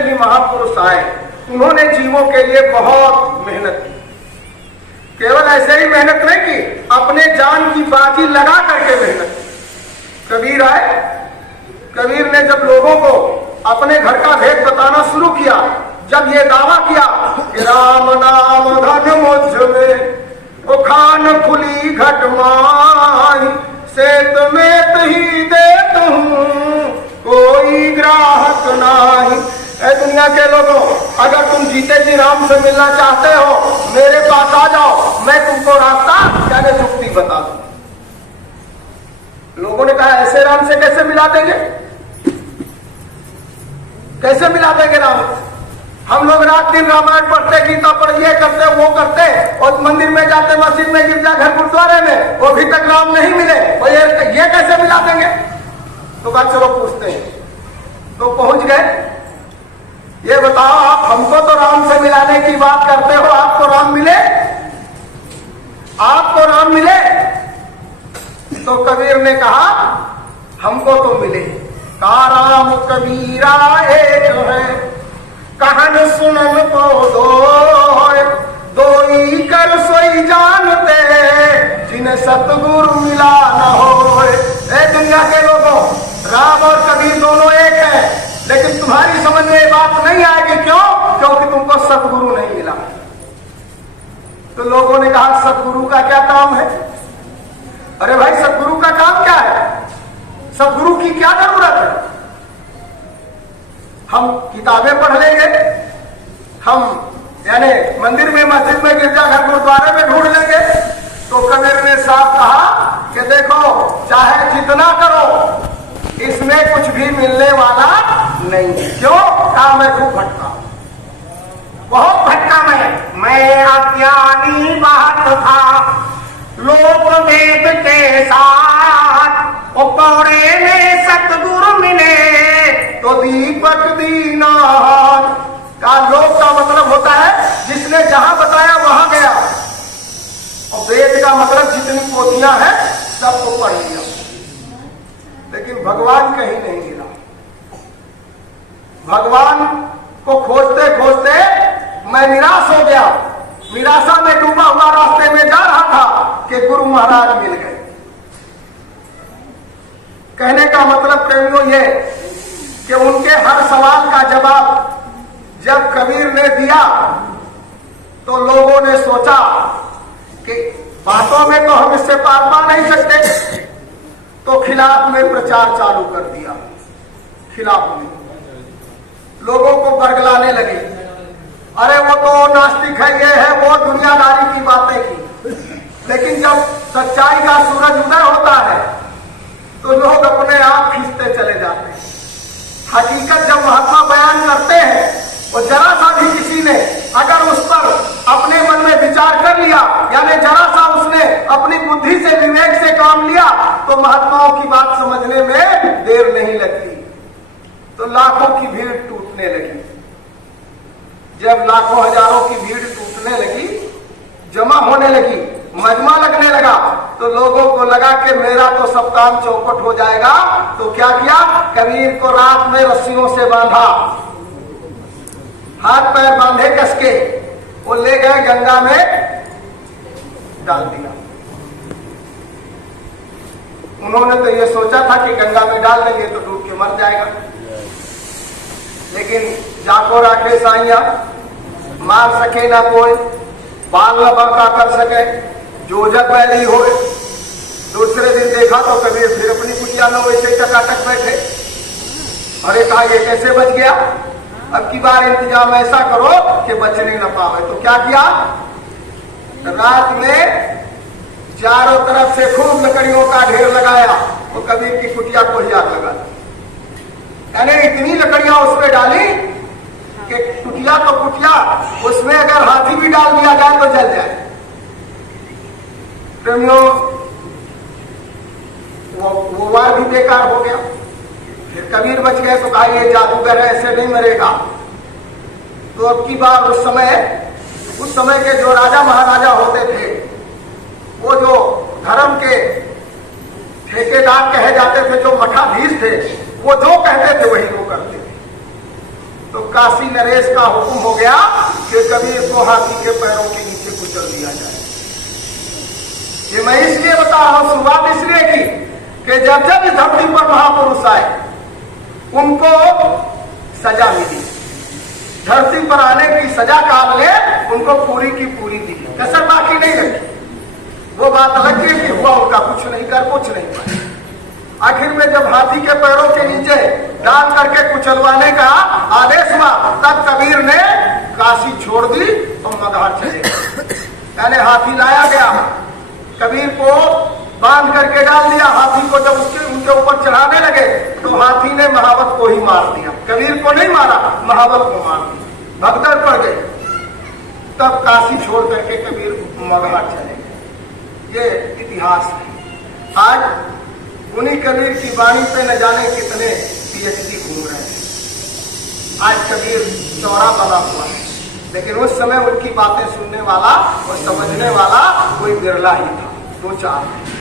जितने भी महापुरुष आए उन्होंने जीवों के लिए बहुत मेहनत की। केवल ऐसे ही मेहनत नहीं की, अपने जान की बाजी लगा करके मेहनत की। कबीर आए, कबीर ने जब लोगों को अपने घर का भेद बताना शुरू किया, जब ये दावा किया कि राम नाम धन मुझ में, वो खान खुली घट माई, सेत में ही देत हूँ कोई ग्राहक नहीं। ऐ दुनिया के लोगों, अगर तुम जीते जी राम से मिलना चाहते हो, मेरे पास आ जाओ, मैं तुमको रास्ता यानी जुक्ति बता दूं। लोगों ने कहा ऐसे राम से कैसे मिला देंगे, कैसे मिला देंगे राम? हम लोग रात दिन रामायण पढ़ते, गीता पढ़, ये करते वो करते, और मंदिर में जाते, मस्जिद में, गिरजाघर, गुरुद्वारे में, वो अभी तक राम नहीं मिले, और ये कैसे मिला देंगे? तो कहा चलो पूछते हैं। तो पहुंच गए। ये बताओ, आप हमको तो राम से मिलाने की बात करते हो, आपको राम मिले? आपको राम मिले? तो कबीर ने कहा हमको तो मिले। कहा राम कबीरा एक है, कहन सुनन को दो ही कर सोई जानते, जिन्हें सतगुरु मिला न हो। ए दुनिया के लोगों, राम और कबीर दोनों एक है, लेकिन तुम्हारी समझ में ये बात नहीं आएगी। क्यों? क्योंकि तुमको सतगुरु नहीं मिला। तो लोगों ने कहा सतगुरु का क्या काम है? अरे भाई, सतगुरु का काम क्या है? सतगुरु की क्या जरूरत है? हम किताबें पढ़ लेंगे, हम यानी मंदिर में, मस्जिद में, गिरजाघर, गुरुद्वारे में ढूंढ लेंगे। तो कबीर ने साफ कहा कि देखो, चाहे जितना करो, इसमें कुछ भी मिलने वाला नहीं है। क्यों? कहा मैं खूब भटका, बहुत भटका। मैं अज्ञानी बात था, लोक वेद के साथ, ओ पौड़े में सतगुरु मिले तो दीपक दीना। का लोक का मतलब होता है जिसने जहां बताया वहां गया, और वेद का मतलब जितनी पोथियां हैं सबको पढ़ लिया, लेकिन भगवान कहीं नहीं मिला। भगवान को खोजते खोजते मैं निराश हो गया। निराशा में डूबा हुआ रास्ते में जा रहा था कि गुरु महाराज मिल गए। कहने का मतलब प्रेमियों ये कि उनके हर सवाल का जवाब जब कबीर ने दिया तो लोगों ने सोचा कि बातों में तो हम इससे पार पा नहीं सकते, तो खिलाफ में प्रचार चालू कर दिया। खिलाफ में लोगों को बरगलाने लगे, अरे वो तो नास्तिक है, ये है वो, दुनियादारी की बातें की। लेकिन जब सच्चाई का सूरज उदय होता है तो लोग अपने आप खींचते चले जाते हैं। हकीकत जब महात्मा बयान करते हैं, और जरा सा भी किसी ने अगर उस पर अपने मन में विचार कर लिया, यानी जरा सा उसने अपनी बुद्धि से, विवेक से काम लिया, तो महात्माओं की बात समझने में देर नहीं लगती। तो लाखों की भीड़ टूटने लगी। जब लाखों हजारों की भीड़ टूटने लगी, जमा होने लगी, मजमा लगने लगा, तो लोगों को लगा कि मेरा तो सब काम चौपट हो जाएगा। तो क्या किया? कबीर को रात में रस्सियों से बांधा, हाथ पैर बांधे कस के, वो ले गए गंगा में डाल दिया। उन्होंने तो ये सोचा था कि गंगा में डाल देंगे तो डूब के मर जाएगा, लेकिन जाको राखे साइया, मार सके ना कोई, बाल न बांका कर सके, जो जग वैली हो। दूसरे दिन देखा तो कबीर फिर अपनी कुटिया में वैसे टकाटक बैठे। अरे कहा ये कैसे बच गया? अब की बार इंतजाम ऐसा करो कि बचने न पावे। तो क्या किया? रात में चारों तरफ से खूब लकड़ियों का ढेर लगाया, तो कबीर की कुटिया को ही आग लगा दी। यानी इतनी लकड़ियां उसमें डाली कि कुटिया तो कुटिया, उसमें अगर हाथी भी डाल दिया जाए तो जल जाए। प्रेमियों, वो वार भी बेकार हो गया। फिर कबीर बच गए तो कहा ये जादूगर है, ऐसे नहीं मरेगा। तो अब की बार उस समय के जो राजा महाराजा होते थे, वो जो धर्म के ठेकेदार कहे जाते थे, जो मठाधीश थे, वो जो कहते थे वही वो करते थे। तो काशी नरेश का हुक्म हो गया कि कबीर को हाथी के पैरों के नीचे कुचल दिया जाए। ये मैं इसलिए बता रहा हूं, शुरुआत इसलिए की कि जब जब इस धरती पर महापुरुष आए उनको सजा मिली। धरती पर आने की सजा काल ने उनको पूरी की पूरी दी, कसर बाकी नहीं रखी। वो बात अलग है कि हुआ उनका कुछ नहीं कर कुछ नहीं पाया। आखिर में जब हाथी के पैरों के नीचे डाल करके कुचलवाने का आदेश हुआ तब कबीर ने काशी छोड़ दी और मगहर चले गए। यानी हाथी लाया गया, कबीर को बांध करके डाल दिया। हाथी को जब उनके ऊपर चढ़ाने लगे तो हाथी ने महावत को ही मार दिया, कबीर को नहीं मारा, महावत को मार दिया, भगदड़ पड़ गई। तब काशी छोड़ करके कबीर मगहर चले गए। ये इतिहास है। आज उन्हीं कबीर की वाणी पे न जाने कितने पीएचडी घूम रहे हैं। आज कबीर चौरा बना हुआ है, लेकिन उस समय उनकी बातें सुनने वाला और समझने वाला कोई बिरला ही था, दो चार।